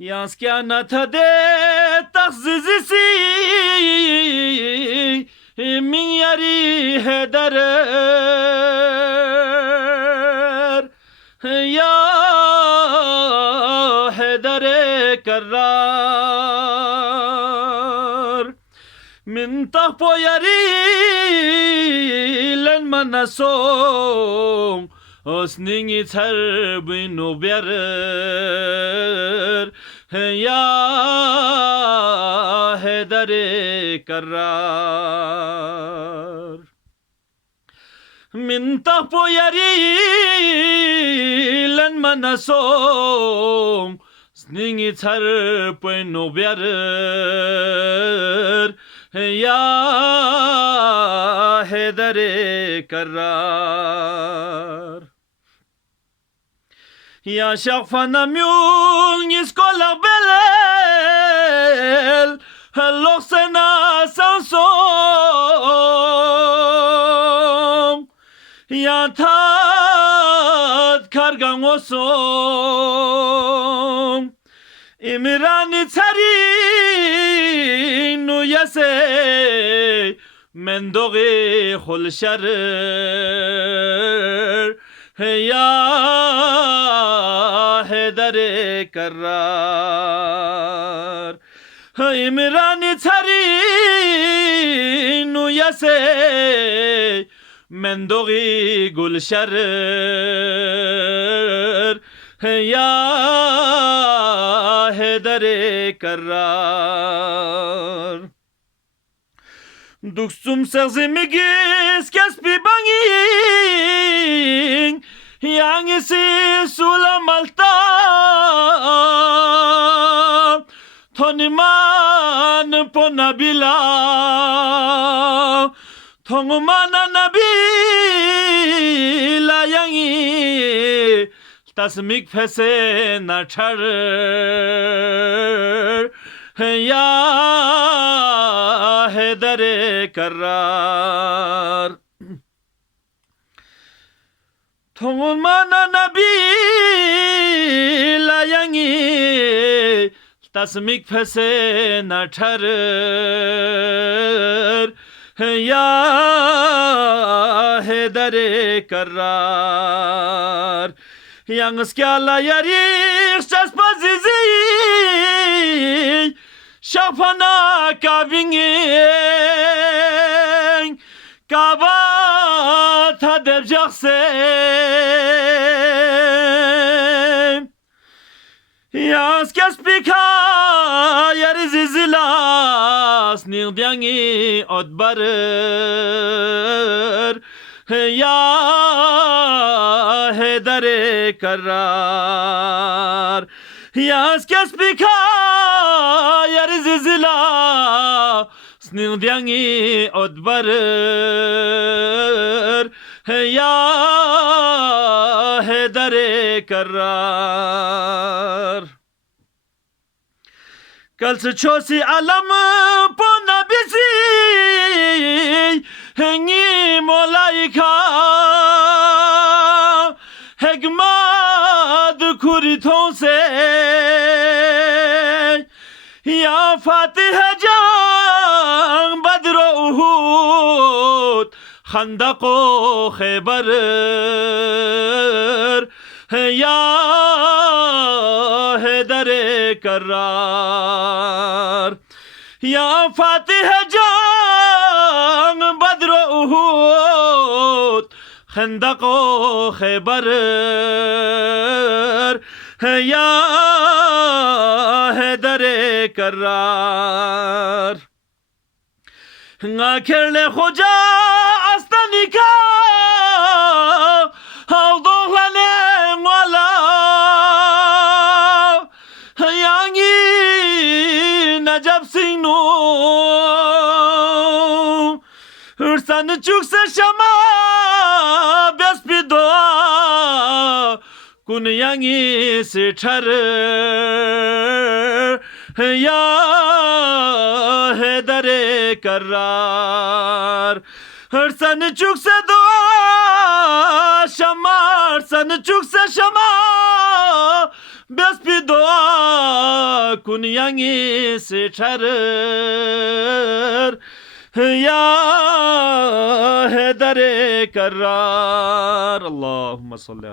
Yanskya nathade takhzizisi min yari hederer ya hedere karar min tahpo yari len manasong osningi tarbin oberer ya hedere karar min tahpo yari len manasong osningi tarbin oberer ya hedere karar ya shafana myul niskola belel loksena sansom ya tat kargang osom imrani tsari nu yase mendogi khulshar ya hedere karar imrani tsari nu yase mendogi gulshar ya hedere karar duksum sazimigis kaspi banging yang isi sulamalta thoniman ponabila thongmana nabila yangi tasmik phese na thar ya hedere karar thongmana nabila yangi tasmik phese na thar ya hedere karar yang skala yari chaspazizi shafana kabinging kaba thadeb jakse yang skaspika yari zizilas nirdiangi odbarer ya hedere karar yas kaspika yar zizila snildiangi odbarer ya hedere karar kalse chosi alam pona bisi hengi molaika hegmad kuriton se ya fatih jan badro uhud khandaqo khaybar ya hedere karar ya fatih jan badro uhud khandaqo khaybar ya hedere karar ngakerle hoca astanika avdohlane wala yangi najab singnu ursan çuksa şama bespidoa kun yangi sitar ya hedere karar hırsan çuksa doa şamar san çuksa şama bespi doa kunyangi se charar ya hedare karar. Allahümme salli